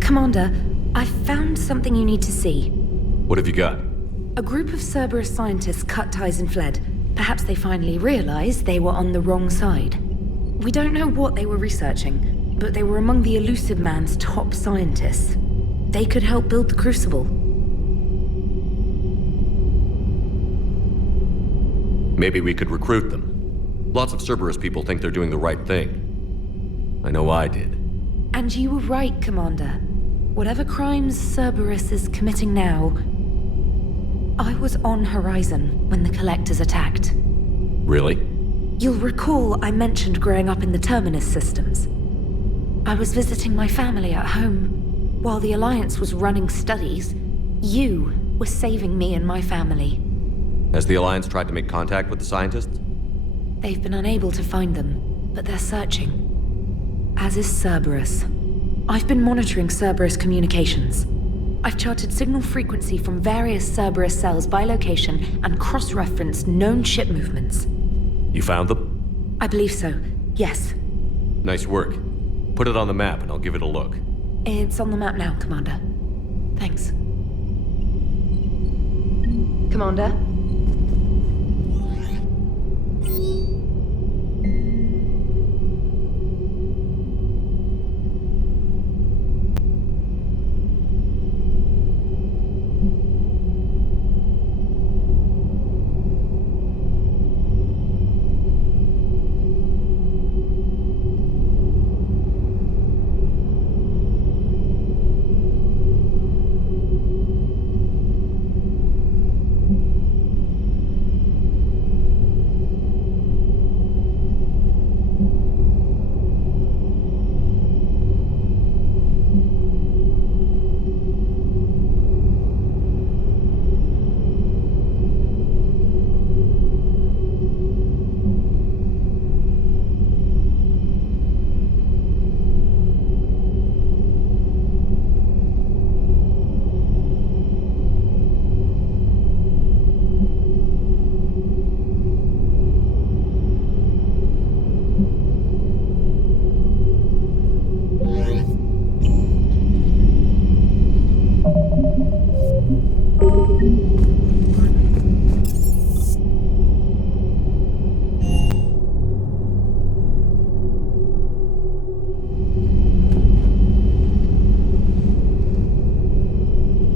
Commander, I found something you need to see. What have you got? A group of Cerberus scientists cut ties and fled. Perhaps they finally realized they were on the wrong side. We don't know what they were researching, but they were among the Elusive Man's top scientists. They could help build the Crucible. Maybe we could recruit them. Lots of Cerberus people think they're doing the right thing. I know I did. And you were right, Commander. Whatever crimes Cerberus is committing now, I was on Horizon when the Collectors attacked. Really? You'll recall I mentioned growing up in the Terminus systems. I was visiting my family at home. While the Alliance was running studies, you were saving me and my family. Has the Alliance tried to make contact with the scientists? They've been unable to find them, but they're searching. As is Cerberus. I've been monitoring Cerberus communications. I've charted signal frequency from various Cerberus cells by location and cross-referenced known ship movements. You found them? I believe so, yes. Nice work. Put it on the map and I'll give it a look. It's on the map now, Commander. Thanks. Commander?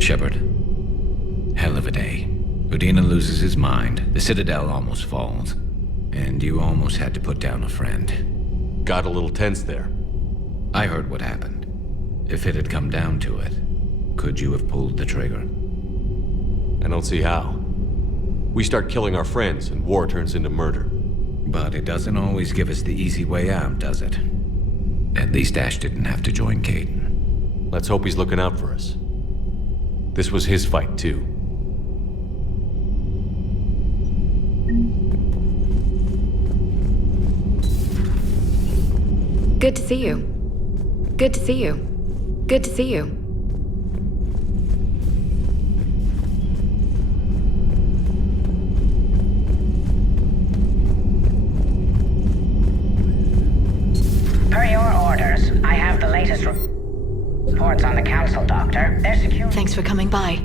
Shepard. Hell of a day. Udina loses his mind, the Citadel almost falls, and you almost had to put down a friend. Got a little tense there. I heard what happened. If it had come down to it, could you have pulled the trigger? I don't see how. We start killing our friends and war turns into murder. But it doesn't always give us the easy way out, does it? At least Ash didn't have to join Kaidan. Let's hope he's looking out for us. This was his fight, too. Good to see you. Good to see you. Good to see you. Per your orders, I have the latest reports on the Council, Doctor. They're secure. Thanks for coming by.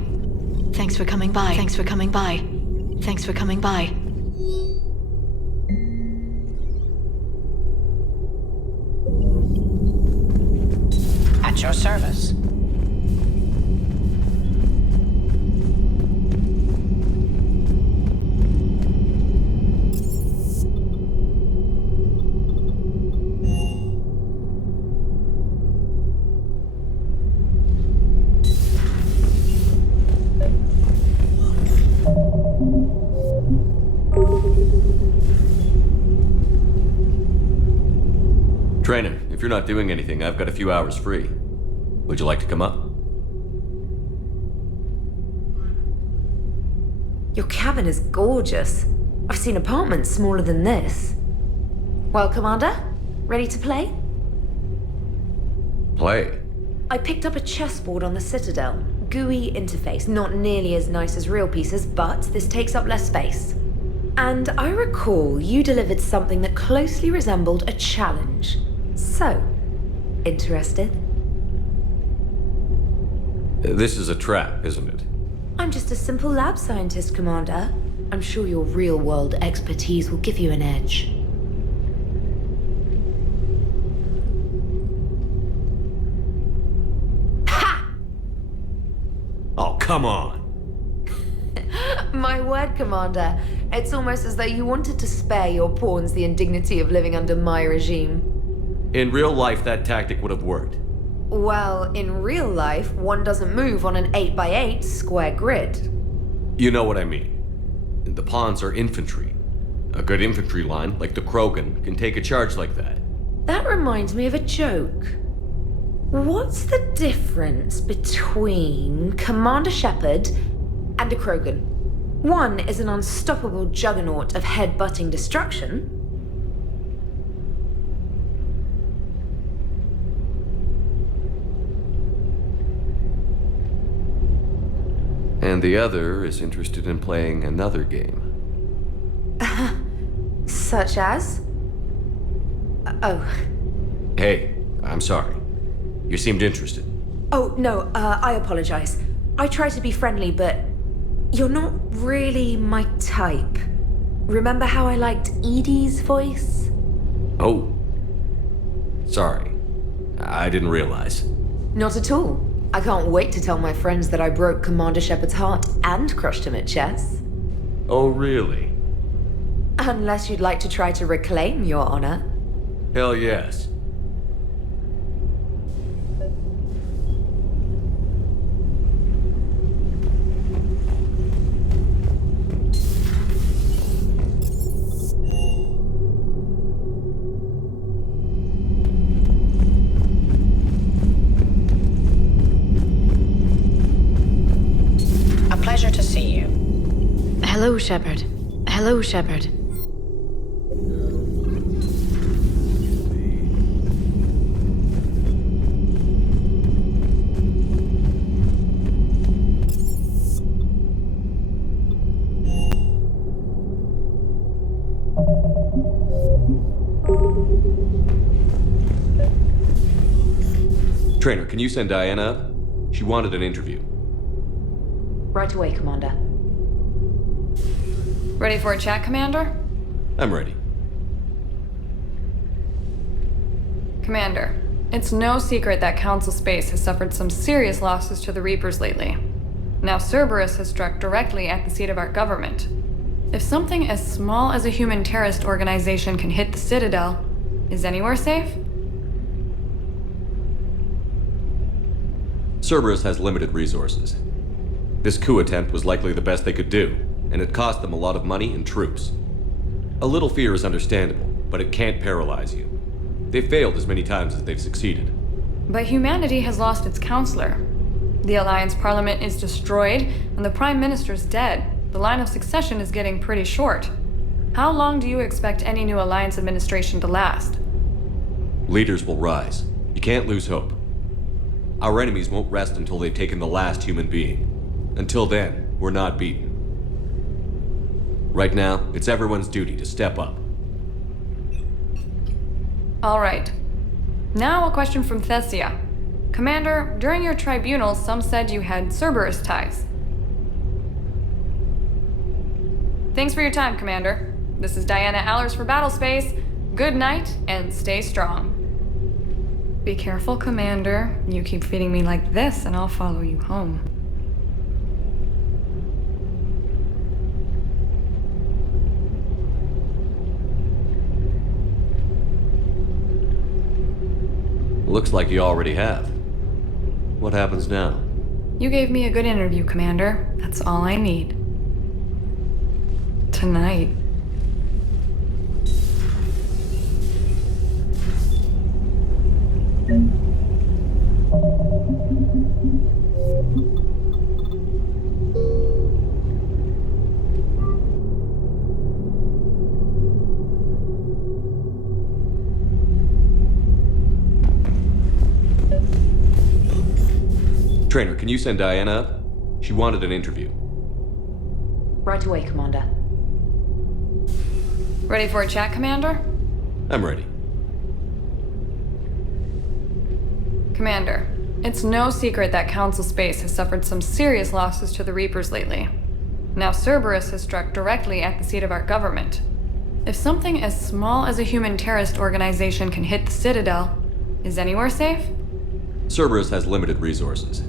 Thanks for coming by. Thanks for coming by. Thanks for coming by. At your service. Trainer, if you're not doing anything, I've got a few hours free. Would you like to come up? Your cabin is gorgeous. I've seen apartments smaller than this. Well, Commander, ready to play? Play. I picked up a chessboard on the Citadel. GUI interface, not nearly as nice as real pieces, but this takes up less space. And I recall you delivered something that closely resembled a challenge. So, interested? This is a trap, isn't it? I'm just a simple lab scientist, Commander. I'm sure your real-world expertise will give you an edge. Ha! Oh, come on! My word, Commander. It's almost as though you wanted to spare your pawns the indignity of living under my regime. In real life, that tactic would have worked. Well, in real life, one doesn't move on an 8x8 square grid. You know what I mean. The pawns are infantry. A good infantry line, like the Krogan, can take a charge like that. That reminds me of a joke. What's the difference between Commander Shepard and a Krogan? One is an unstoppable juggernaut of head-butting destruction. And the other is interested in playing another game. Such as? Oh. Hey, I'm sorry. You seemed interested. Oh, no, I apologize. I try to be friendly, but you're not really my type. Remember how I liked Edie's voice? Oh. Sorry. I didn't realize. Not at all. I can't wait to tell my friends that I broke Commander Shepard's heart and crushed him at chess. Oh, really? Unless you'd like to try to reclaim your honor. Hell yes. A pleasure to see you. Hello, Shepard. Hello, Shepard. Trainer, can you send Diana up? She wanted an interview. Right away, Commander. Ready for a chat, Commander? I'm ready. Commander, it's no secret that Council Space has suffered some serious losses to the Reapers lately. Now Cerberus has struck directly at the seat of our government. If something as small as a human terrorist organization can hit the Citadel, is anywhere safe? Cerberus has limited resources. This coup attempt was likely the best they could do, and it cost them a lot of money and troops. A little fear is understandable, but it can't paralyze you. They've failed as many times as they've succeeded. But humanity has lost its counselor. The Alliance Parliament is destroyed, and the Prime Minister's dead. The line of succession is getting pretty short. How long do you expect any new Alliance administration to last? Leaders will rise. You can't lose hope. Our enemies won't rest until they've taken the last human being. Until then, we're not beaten. Right now, it's everyone's duty to step up. All right. Now a question from Thessia. Commander, during your tribunal, some said you had Cerberus ties. Thanks for your time, Commander. This is Diana Allers for Battlespace. Good night, and stay strong. Be careful, Commander. You keep feeding me like this, and I'll follow you home. Looks like you already have. What happens now? You gave me a good interview, Commander. That's all I need. Tonight. Trainer, can you send Diana up? She wanted an interview. Right away, Commander. Ready for a chat, Commander? I'm ready. Commander, it's no secret that Council Space has suffered some serious losses to the Reapers lately. Now Cerberus has struck directly at the seat of our government. If something as small as a human terrorist organization can hit the Citadel, is anywhere safe? Cerberus has limited resources.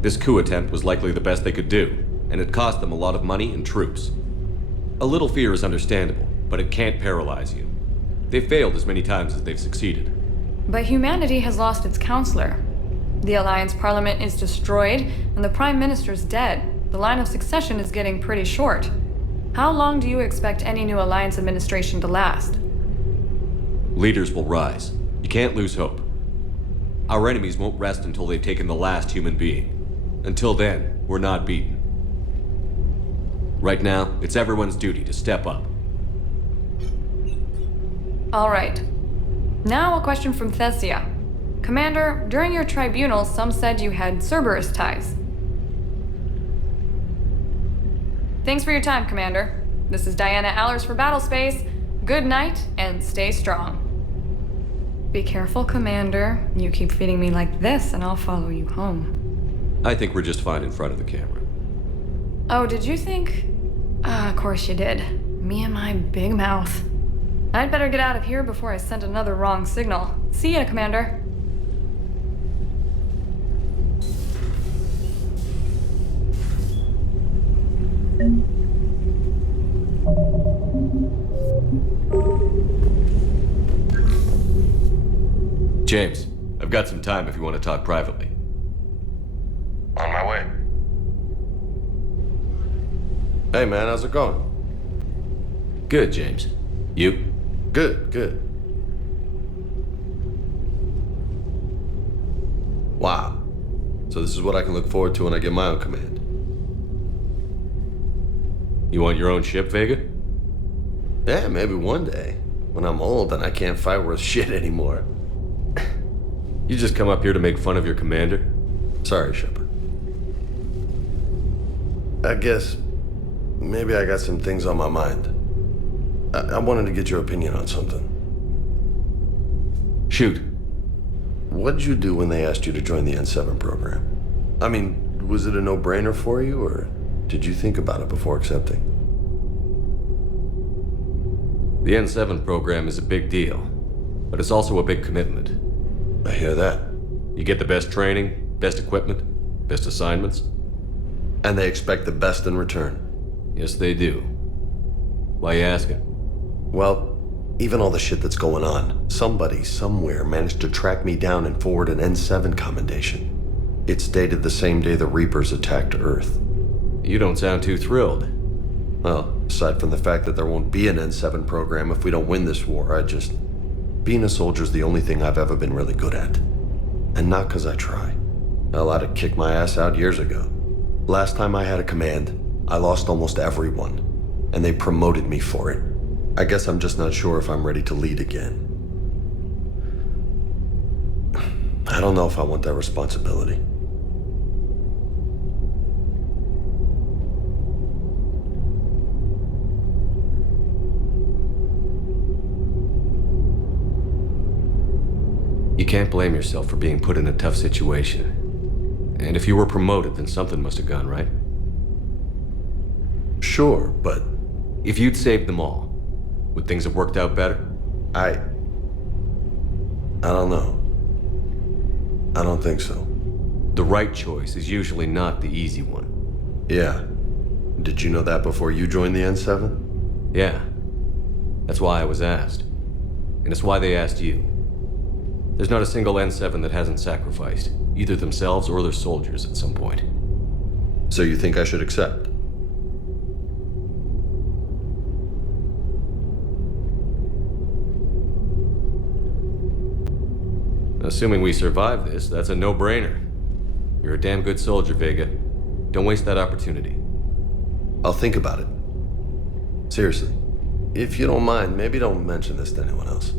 This coup attempt was likely the best they could do, and it cost them a lot of money and troops. A little fear is understandable, but it can't paralyze you. They've failed as many times as they've succeeded. But humanity has lost its counselor. The Alliance Parliament is destroyed, and the Prime Minister's dead. The line of succession is getting pretty short. How long do you expect any new Alliance administration to last? Leaders will rise. You can't lose hope. Our enemies won't rest until they've taken the last human being. Until then, we're not beaten. Right now, it's everyone's duty to step up. All right. Now a question from Thessia. Commander, during your tribunal, some said you had Cerberus ties. Thanks for your time, Commander. This is Diana Allers for Battlespace. Good night, and stay strong. Be careful, Commander. You keep feeding me like this, and I'll follow you home. I think we're just fine in front of the camera. Oh, did you think? Of course you did. Me and my big mouth. I'd better get out of here before I send another wrong signal. See ya, Commander. James, I've got some time if you want to talk privately. On my way. Hey man, how's it going? Good, James. You? Good, good. Wow. So this is what I can look forward to when I get my own command. You want your own ship, Vega? Yeah, maybe one day. When I'm old and I can't fight worth shit anymore. You just come up here to make fun of your commander? Sorry, Shepard. I guess maybe I got some things on my mind. I wanted to get your opinion on something. Shoot. What did you do when they asked you to join the N7 program? I mean, was it a no-brainer for you, or did you think about it before accepting? The N7 program is a big deal, but it's also a big commitment. I hear that. You get the best training, best equipment, best assignments. And they expect the best in return. Yes, they do. Why you asking? Well, even all the shit that's going on, somebody somewhere managed to track me down and forward an N7 commendation. It's dated the same day the Reapers attacked Earth. You don't sound too thrilled. Well, aside from the fact that there won't be an N7 program if we don't win this war, being a soldier's the only thing I've ever been really good at. And not because I try. Hell, I'd have kicked my ass out years ago. Last time I had a command, I lost almost everyone. And they promoted me for it. I guess I'm just not sure if I'm ready to lead again. I don't know if I want that responsibility. You can't blame yourself for being put in a tough situation. And if you were promoted, then something must have gone right. Sure, but If you'd saved them all, would things have worked out better? I don't know. I don't think so. The right choice is usually not the easy one. Yeah. Did you know that before you joined the N7? Yeah. That's why I was asked. And it's why they asked you. There's not a single N7 that hasn't sacrificed, either themselves or their soldiers at some point. So you think I should accept? Assuming we survive this, that's a no-brainer. You're a damn good soldier, Vega. Don't waste that opportunity. I'll think about it. Seriously. If you don't mind, maybe don't mention this to anyone else.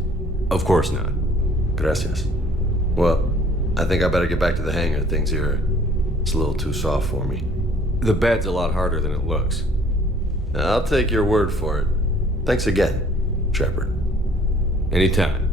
Of course not. Gracias. Well, I think I better get back to the hangar. Things here are It's a little too soft for me. The bed's a lot harder than it looks. I'll take your word for it. Thanks again, Shepard. Anytime.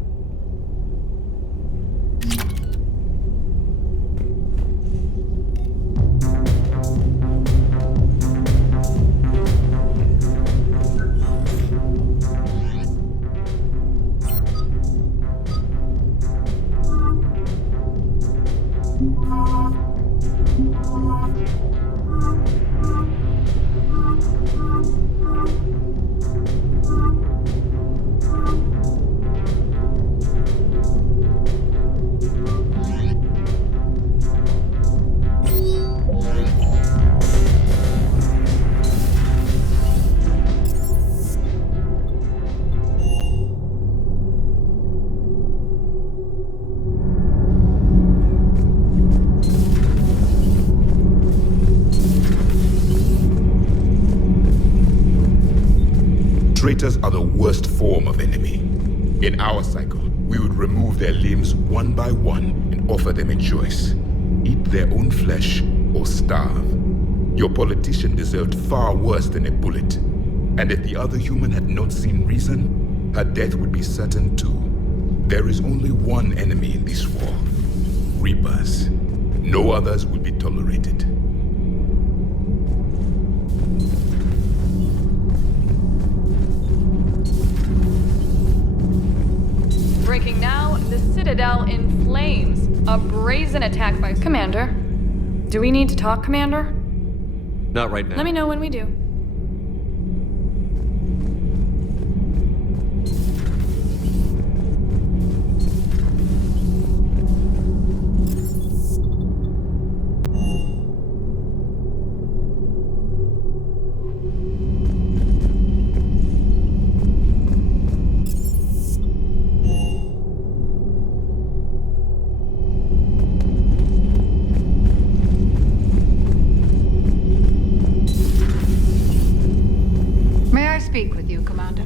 Traitors are the worst form of enemy. In our cycle, we would remove their limbs one by one and offer them a choice. Eat their own flesh or starve. Your politician deserved far worse than a bullet. And if the other human had not seen reason, her death would be certain too. There is only one enemy in this war. Reapers. No others will be tolerated. Breaking now, the Citadel in flames. A brazen attack by Commander. Do we need to talk, Commander? Not right now. Let me know when we do. Speak with you, Commander.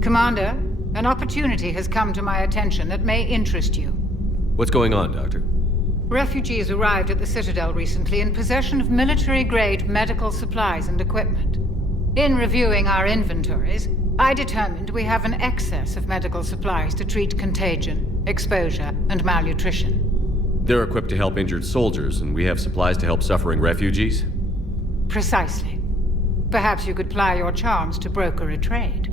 Commander, an opportunity has come to my attention that may interest you. What's going on, Doctor? Refugees arrived at the Citadel recently in possession of military-grade medical supplies and equipment. In reviewing our inventories, I determined we have an excess of medical supplies to treat contagion, exposure, and malnutrition. They're equipped to help injured soldiers, and we have supplies to help suffering refugees? Precisely. Perhaps you could ply your charms to broker a trade.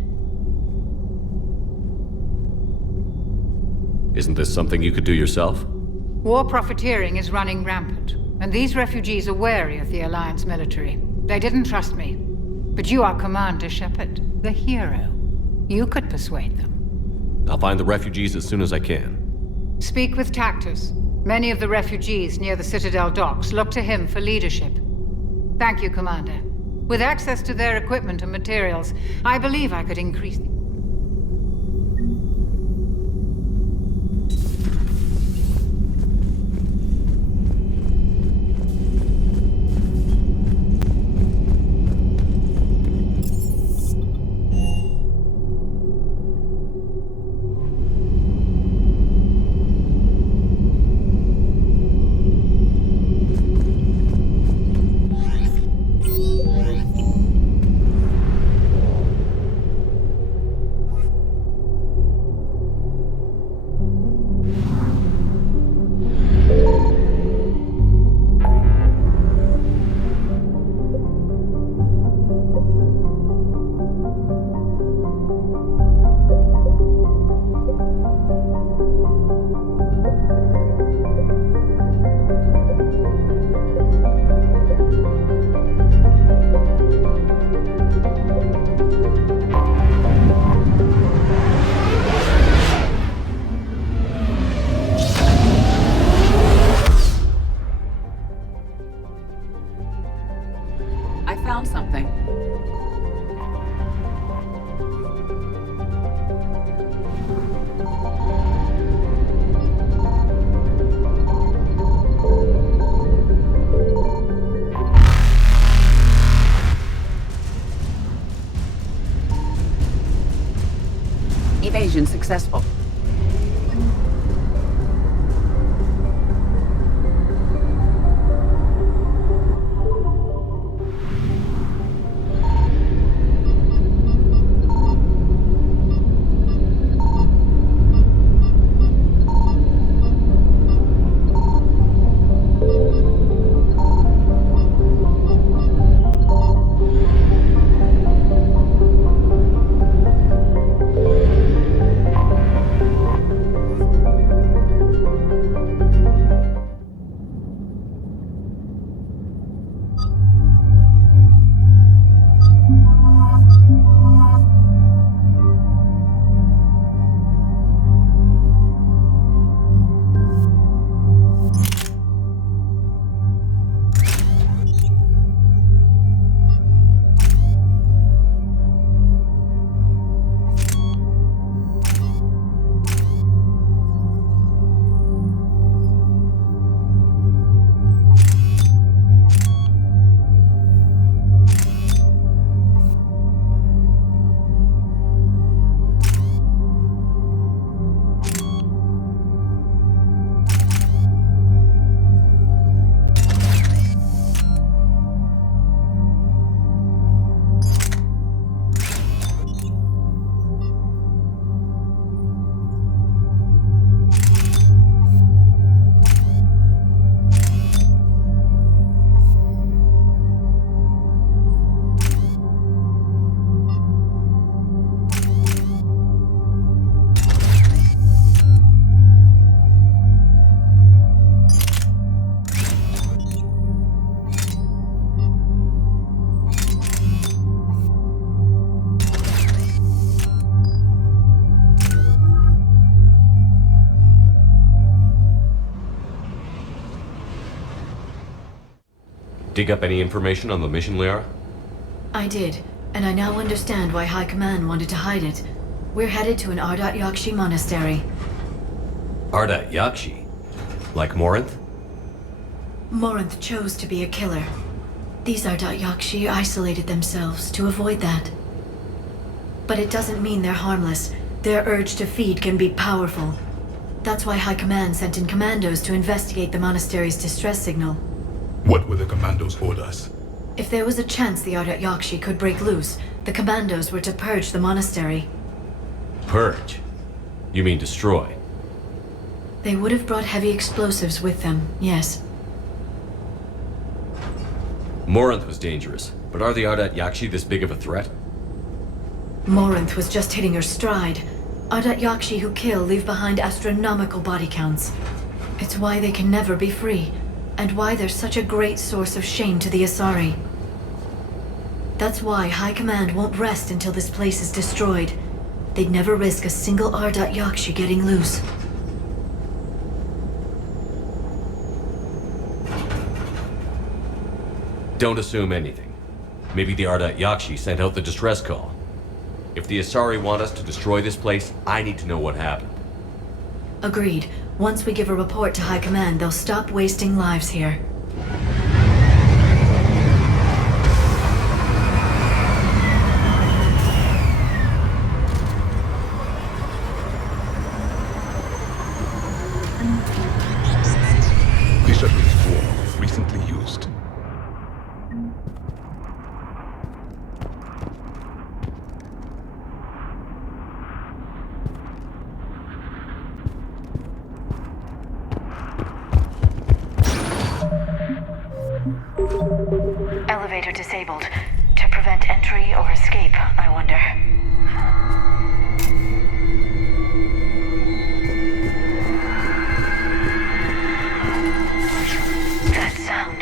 Isn't this something you could do yourself? War profiteering is running rampant, and these refugees are wary of the Alliance military. They didn't trust me. But you are Commander Shepard, the hero. You could persuade them. I'll find the refugees as soon as I can. Speak with Tactus. Many of the refugees near the Citadel docks look to him for leadership. Thank you, Commander. With access to their equipment and materials, I believe I could increase the... Evasion successful. dig up any information on the mission, Liara? I did, and I now understand why High Command wanted to hide it. We're headed to an Ardat Yakshi monastery. Ardat Yakshi? Like Morinth? Morinth chose to be a killer. These Ardat Yakshi isolated themselves to avoid that. But it doesn't mean they're harmless. Their urge to feed can be powerful. That's why High Command sent in commandos to investigate the monastery's distress signal. What were the commandos' orders? If there was a chance the Ardat Yakshi could break loose, the commandos were to purge the monastery. Purge? You mean destroy? They would have brought heavy explosives with them, yes. Morinth was dangerous, but are the Ardat Yakshi this big of a threat? Morinth was just hitting her stride. Ardat Yakshi who kill leave behind astronomical body counts. It's why they can never be free, and why they're such a great source of shame to the Asari. That's why High Command won't rest until this place is destroyed. They'd never risk a single Ardat Yakshi getting loose. Don't assume anything. Maybe the Ardat Yakshi sent out the distress call. If the Asari want us to destroy this place, I need to know what happened. Agreed. Once we give a report to High Command, they'll stop wasting lives here. Bishop's form, recently used. Elevator disabled. To prevent entry or escape, I wonder. That sound.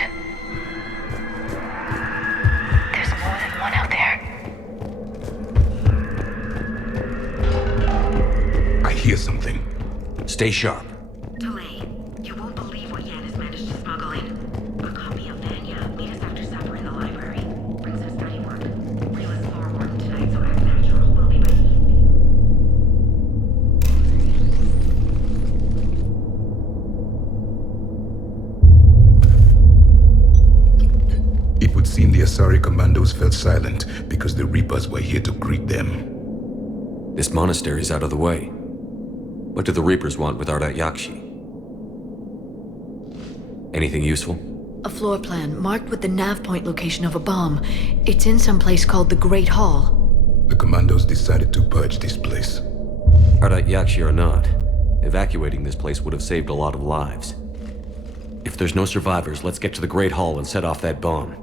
There's more than one out there. I hear something. Stay sharp. Delay. You won't believe what Yan has managed to smuggle in. A copy of Vanya made us after supper in the library. Brings us study work. Reel is forward tonight, so act natural. We'll be by the evening. It would seem the Asari commandos fell silent because the Reapers were here to greet them. This monastery's out of the way. What do the Reapers want with Ardat Yakshi? Anything useful? A floor plan marked with the nav point location of a bomb. It's in some place called the Great Hall. The commandos decided to purge this place. Ardat Yakshi or not, evacuating this place would have saved a lot of lives. If there's no survivors, let's get to the Great Hall and set off that bomb.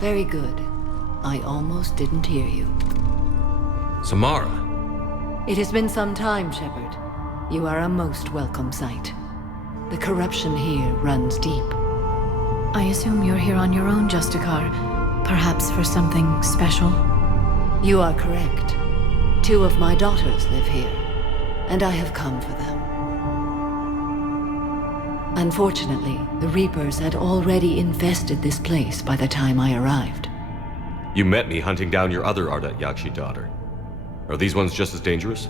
Very good. I almost didn't hear you. Samara! It has been some time, Shepard. You are a most welcome sight. The corruption here runs deep. I assume you're here on your own, Justicar. Perhaps for something special? You are correct. 2 of my daughters live here, and I have come for them. Unfortunately, the Reapers had already infested this place by the time I arrived. You met me hunting down your other Ardat Yakshi daughter. Are these ones just as dangerous?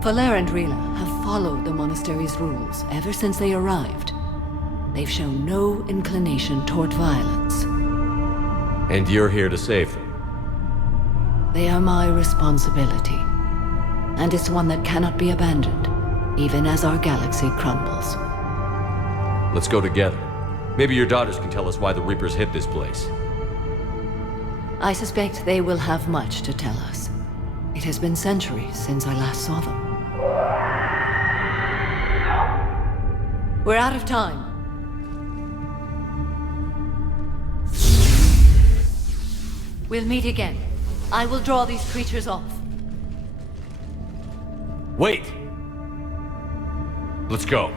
Falere and Rila have followed the monastery's rules ever since they arrived. They've shown no inclination toward violence. And you're here to save them? They are my responsibility. And it's one that cannot be abandoned, even as our galaxy crumbles. Let's go together. Maybe your daughters can tell us why the Reapers hit this place. I suspect they will have much to tell us. It has been centuries since I last saw them. We're out of time. We'll meet again. I will draw these creatures off. Wait! Let's go.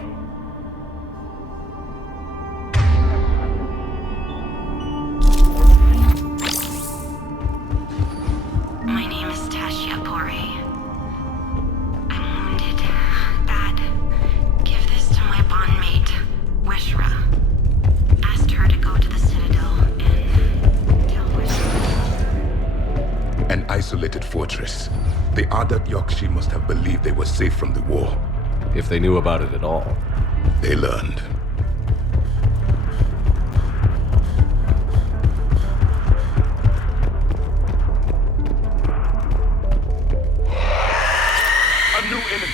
My name is Tashia Pore. I'm wounded. Bad. Give this to my bondmate, Weshra. Asked her to go to the Citadel and tell Weshra. An isolated fortress. The Ardat Yakshi must have believed they were safe from the war. If they knew about it at all. They learned. A new enemy.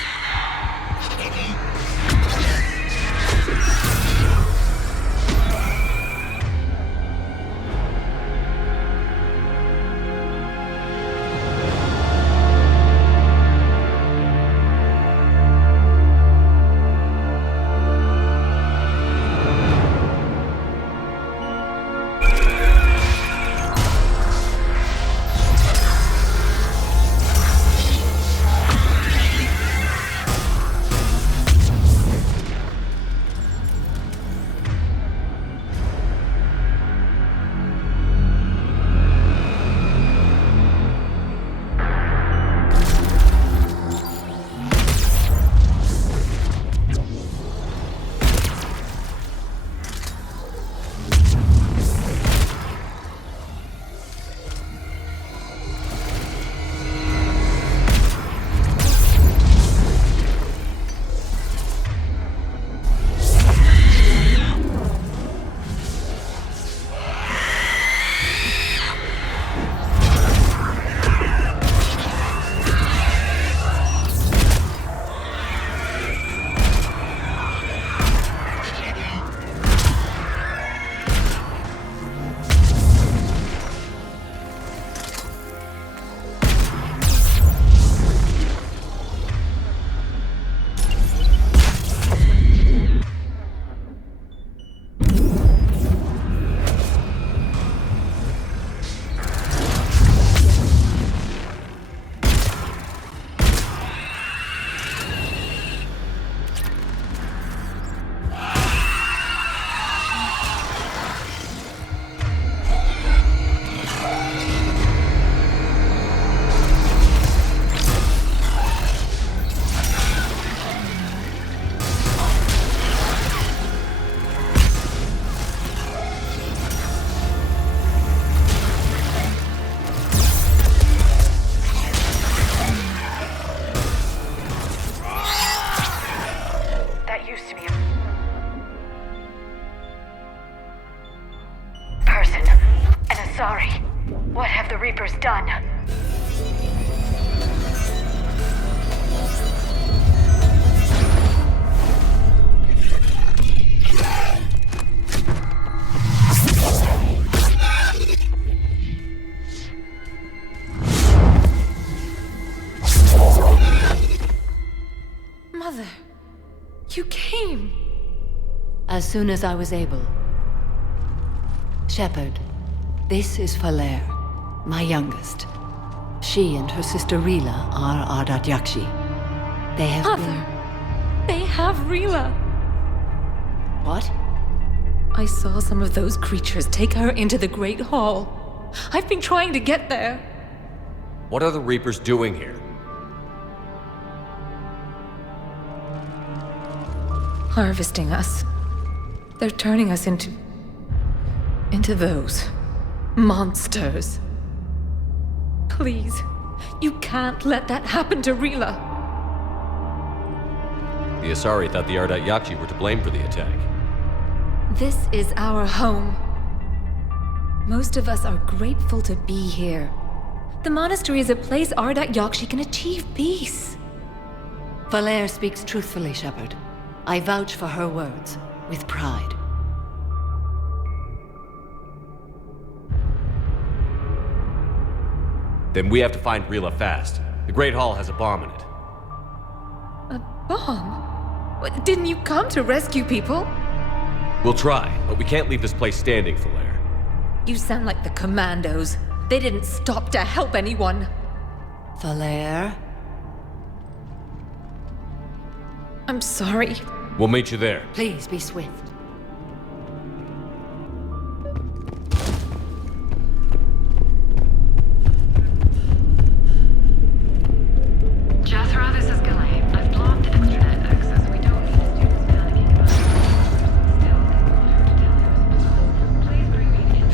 Sorry. What have the Reapers done? Mother, you came. As soon as I was able. Shepard, this is Falere, my youngest. She and her sister Rila are Ardat Yakshi. They have Mother, they have Rila. What? I saw some of those creatures take her into the Great Hall. I've been trying to get there. What are the Reapers doing here? Harvesting us. They're turning us into those. Monsters. Please, you can't let that happen to Rila. The Asari thought the Ardat Yakshi were to blame for the attack. This is our home. Most of us are grateful to be here. The monastery is a place Ardat Yakshi can achieve peace. Valere speaks truthfully, Shepard. I vouch for her words, with pride. Then we have to find Rila fast. The Great Hall has a bomb in it. A bomb? What, didn't you come to rescue people? We'll try, but we can't leave this place standing, Valere. You sound like the Commandos. They didn't stop to help anyone. Valere? I'm sorry. We'll meet you there. Please be swift. Jethro, this is Galley. I've blocked extranet access. We don't need students panicking about it. Still, I'm here to tell you. Please bring me in.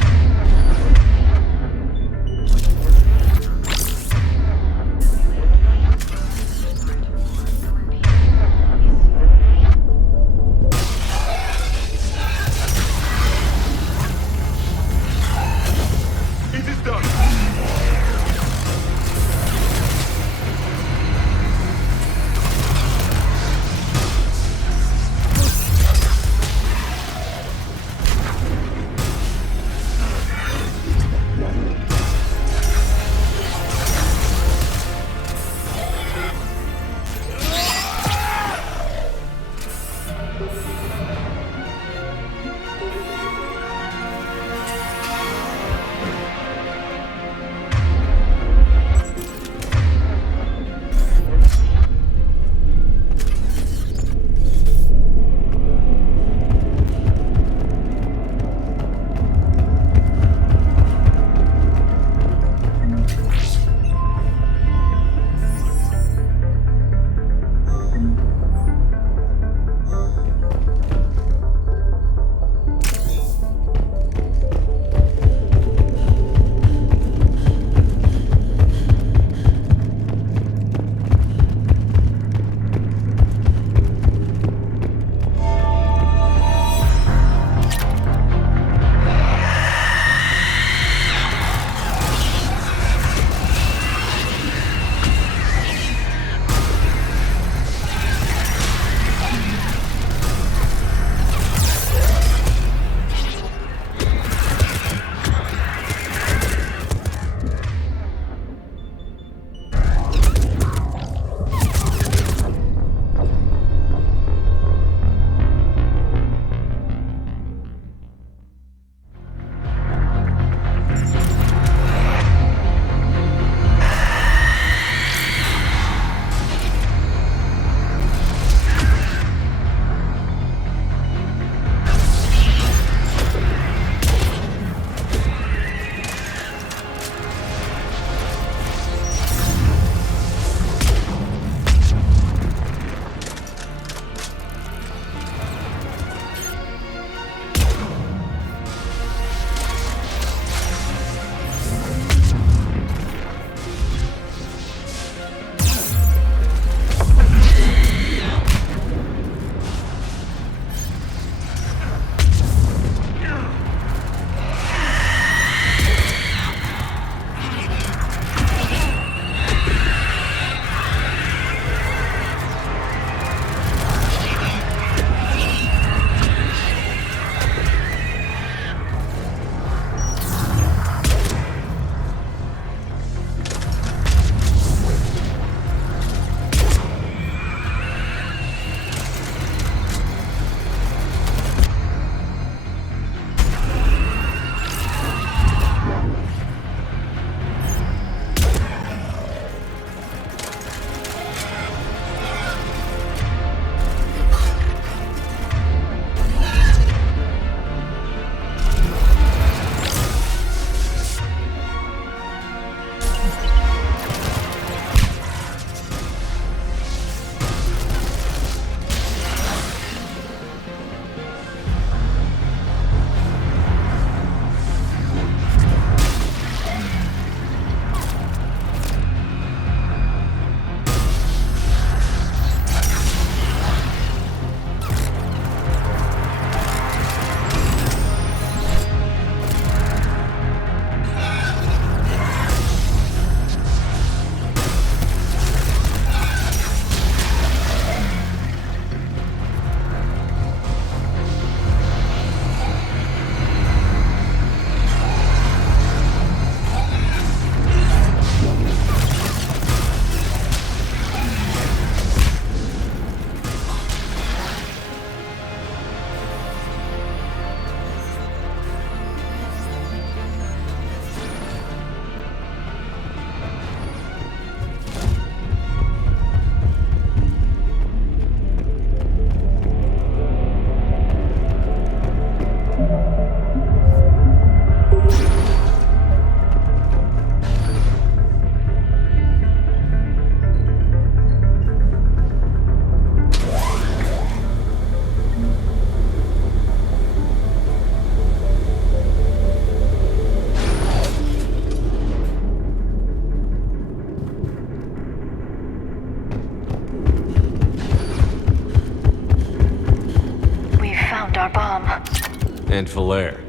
our bomb. And Falair.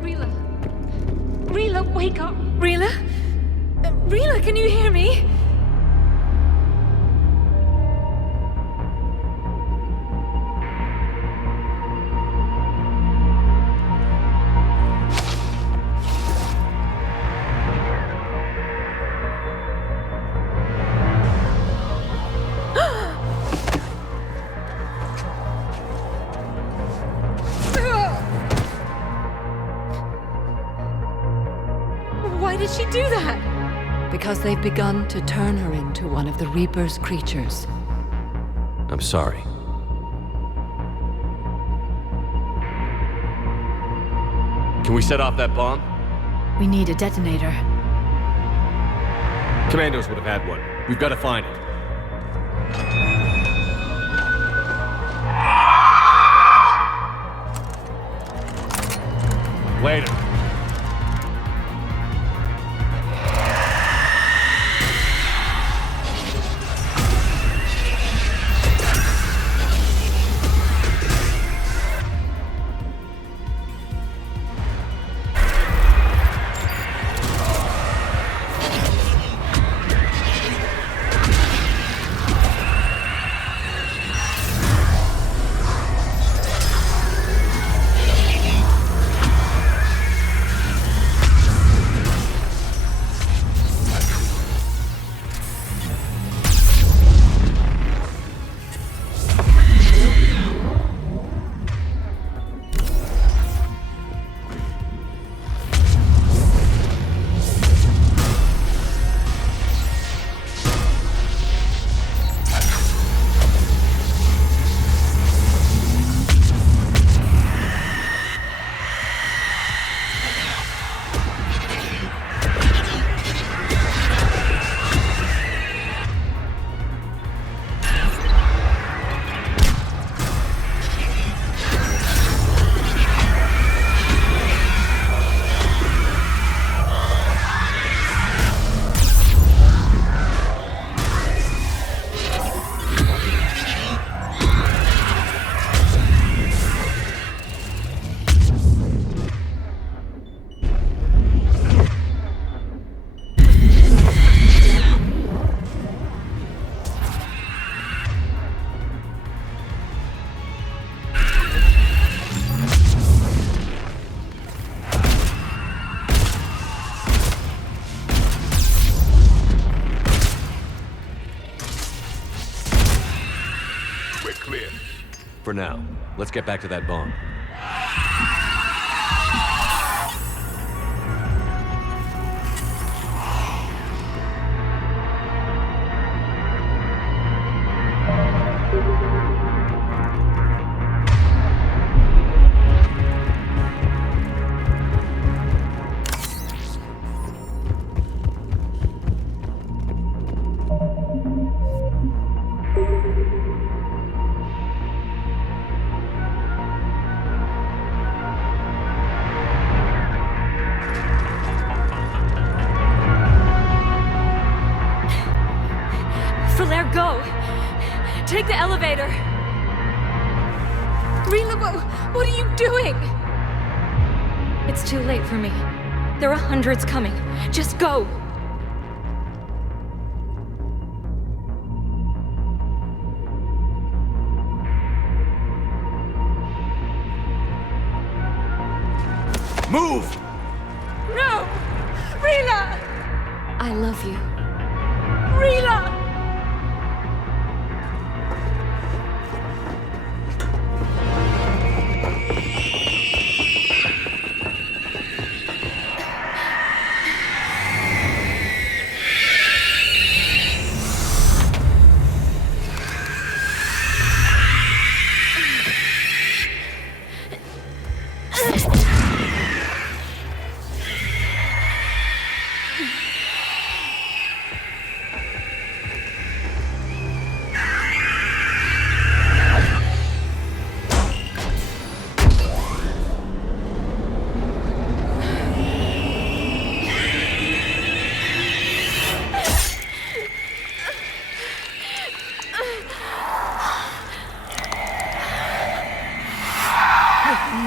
Rila. Rila, wake up. Rila? Rila, can you hear me? Why did she do that? Because they've begun to turn her into one of the Reaper's creatures. I'm sorry. Can we set off that bomb? We need a detonator. Commandos would have had one. We've got to find it. Later. For now, let's get back to that bomb. Falair, go! Take the elevator! Rila, what are you doing? It's too late for me. There are hundreds coming. Just go! Move! No! Rila! I love you. Rila!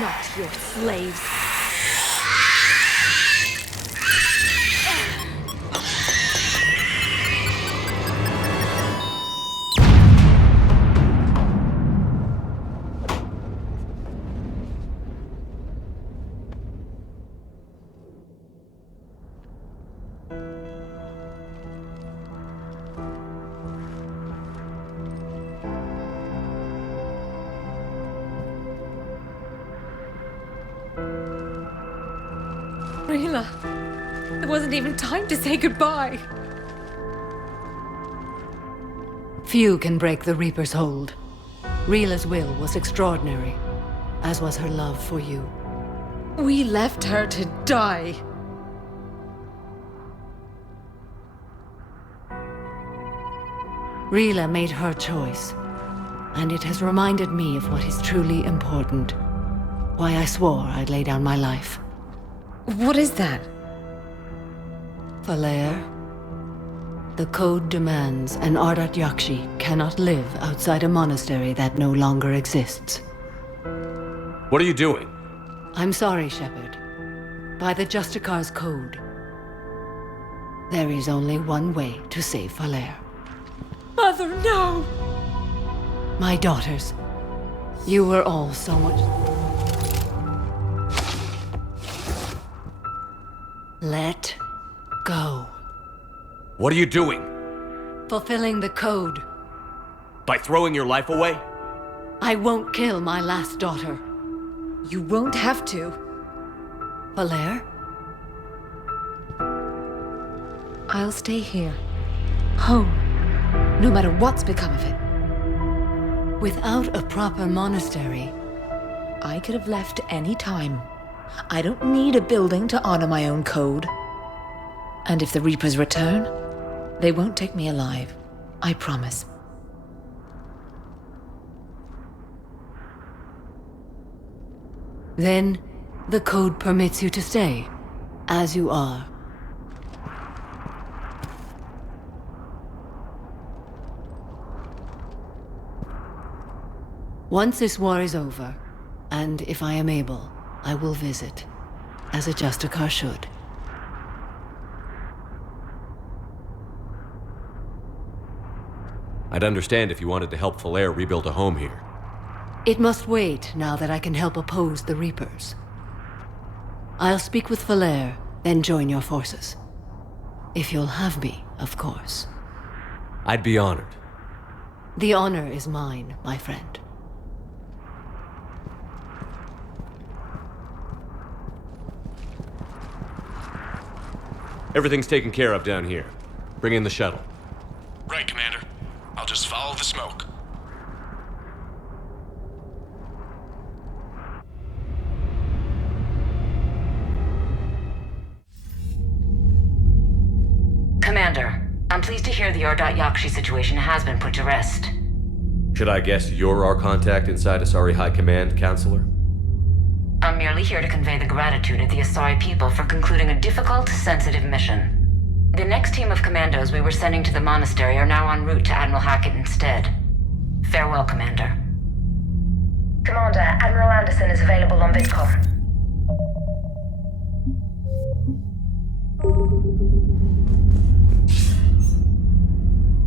not your slaves. Rila, there wasn't even time to say goodbye. Few can break the Reaper's hold. Rila's will was extraordinary, as was her love for you. We left her to die. Rila made her choice, and it has reminded me of what is truly important. Why I swore I'd lay down my life. What is that? Falere, the code demands an Ardat Yakshi cannot live outside a monastery that no longer exists. What are you doing? I'm sorry, Shepard. By the Justicar's code, there is only one way to save Falere. Mother, no! My daughters, you were all so much... Let go. What are you doing? Fulfilling the code. By throwing your life away? I won't kill my last daughter. You won't have to. Falere? I'll stay here. Home. No matter what's become of it. Without a proper monastery... I could have left any time. I don't need a building to honor my own code. And if the Reapers return, they won't take me alive. I promise. Then, the code permits you to stay, as you are. Once this war is over, and if I am able, I will visit, as a Justicar should. I'd understand if you wanted to help Falere rebuild a home here. It must wait now that I can help oppose the Reapers. I'll speak with Falere, then join your forces. If you'll have me, of course. I'd be honored. The honor is mine, my friend. Everything's taken care of down here. Bring in the shuttle. Right, Commander. I'll just follow the smoke. Commander, I'm pleased to hear the Ardat Yakshi situation has been put to rest. Should I guess you're our contact inside Asari High Command, Counselor? I'm merely here to convey the gratitude of the Asari people for concluding a difficult, sensitive mission. The next team of commandos we were sending to the monastery are now en route to Admiral Hackett instead. Farewell, Commander. Commander, Admiral Anderson is available on VidCom.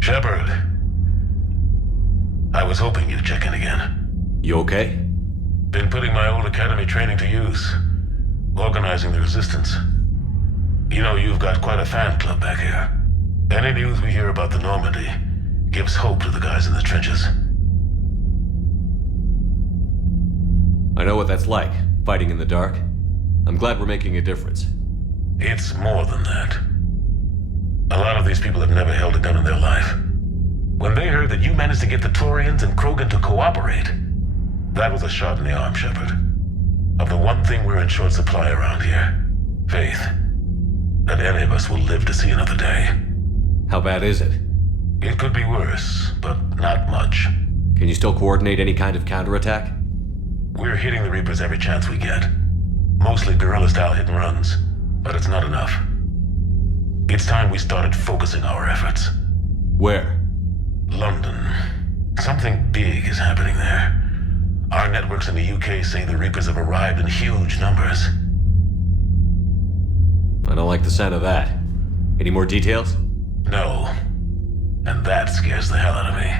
Shepard. I was hoping you'd check in again. You okay? Been putting my old academy training to use. Organizing the resistance. You know, you've got quite a fan club back here. Any news we hear about the Normandy gives hope to the guys in the trenches. I know what that's like, fighting in the dark. I'm glad we're making a difference. It's more than that. A lot of these people have never held a gun in their life. When they heard that you managed to get the Turians and Krogan to cooperate, that was a shot in the arm, Shepard. Of the one thing we're in short supply around here. Faith. That any of us will live to see another day. How bad is it? It could be worse, but not much. Can you still coordinate any kind of counterattack? We're hitting the Reapers every chance we get. Mostly guerrilla-style hit and runs, but it's not enough. It's time we started focusing our efforts. Where? London. Something big is happening there. Our networks in the UK say the Reapers have arrived in huge numbers. I don't like the sound of that. Any more details? No. And that scares the hell out of me.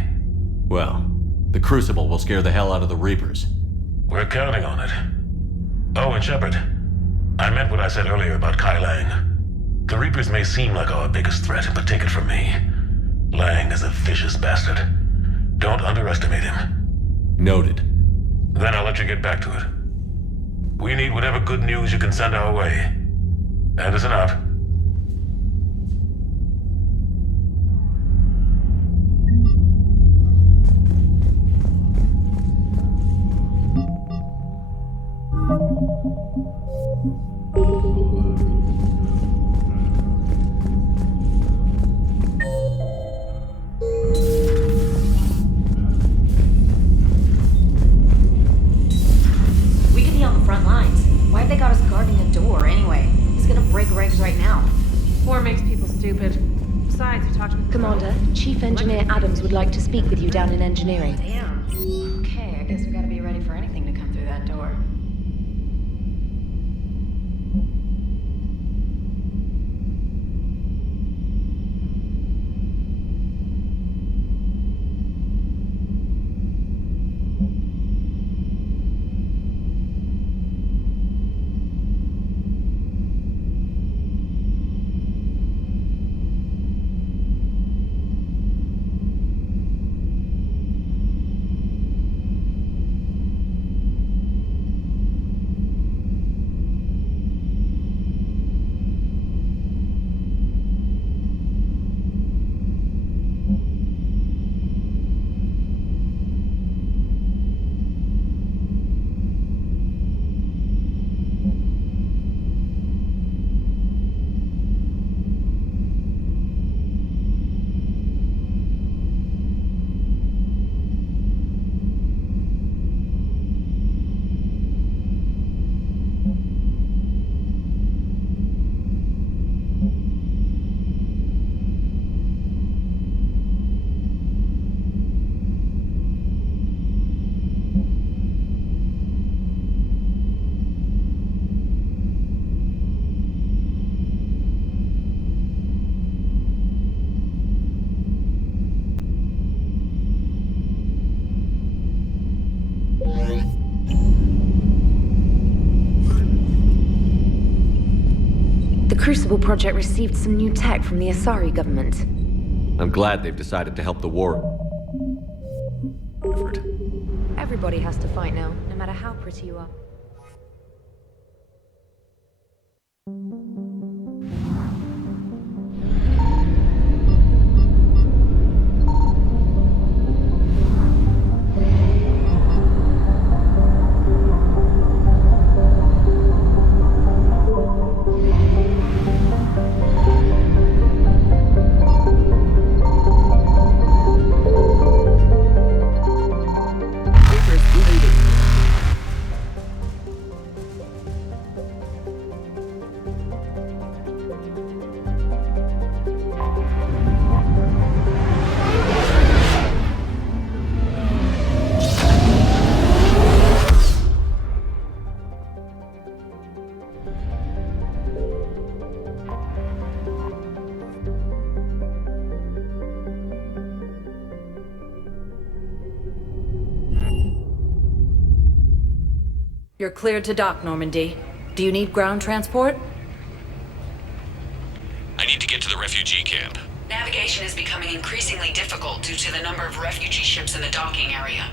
Well, the Crucible will scare the hell out of the Reapers. We're counting on it. Oh, and Shepard, I meant what I said earlier about Kai Lang. The Reapers may seem like our biggest threat, but take it from me. Lang is a vicious bastard. Don't underestimate him. Noted. Then I'll let you get back to it. We need whatever good news you can send our way. Anderson out. We could be on the front lines. Why have they got us guarding a door anyway? He's gonna break regs right now. War makes people stupid. Besides, we talked with Commander, Chief Engineer Adams would like to speak with you down in engineering. Damn. Okay, I guess we gotta be ready for anything to come through that door. The Crucible project received some new tech from the Asari government. I'm glad they've decided to help the war effort. Everybody has to fight now, no matter how pretty you are. You're cleared to dock, Normandy. Do you need ground transport? I need to get to the refugee camp. Navigation is becoming increasingly difficult due to the number of refugee ships in the docking area.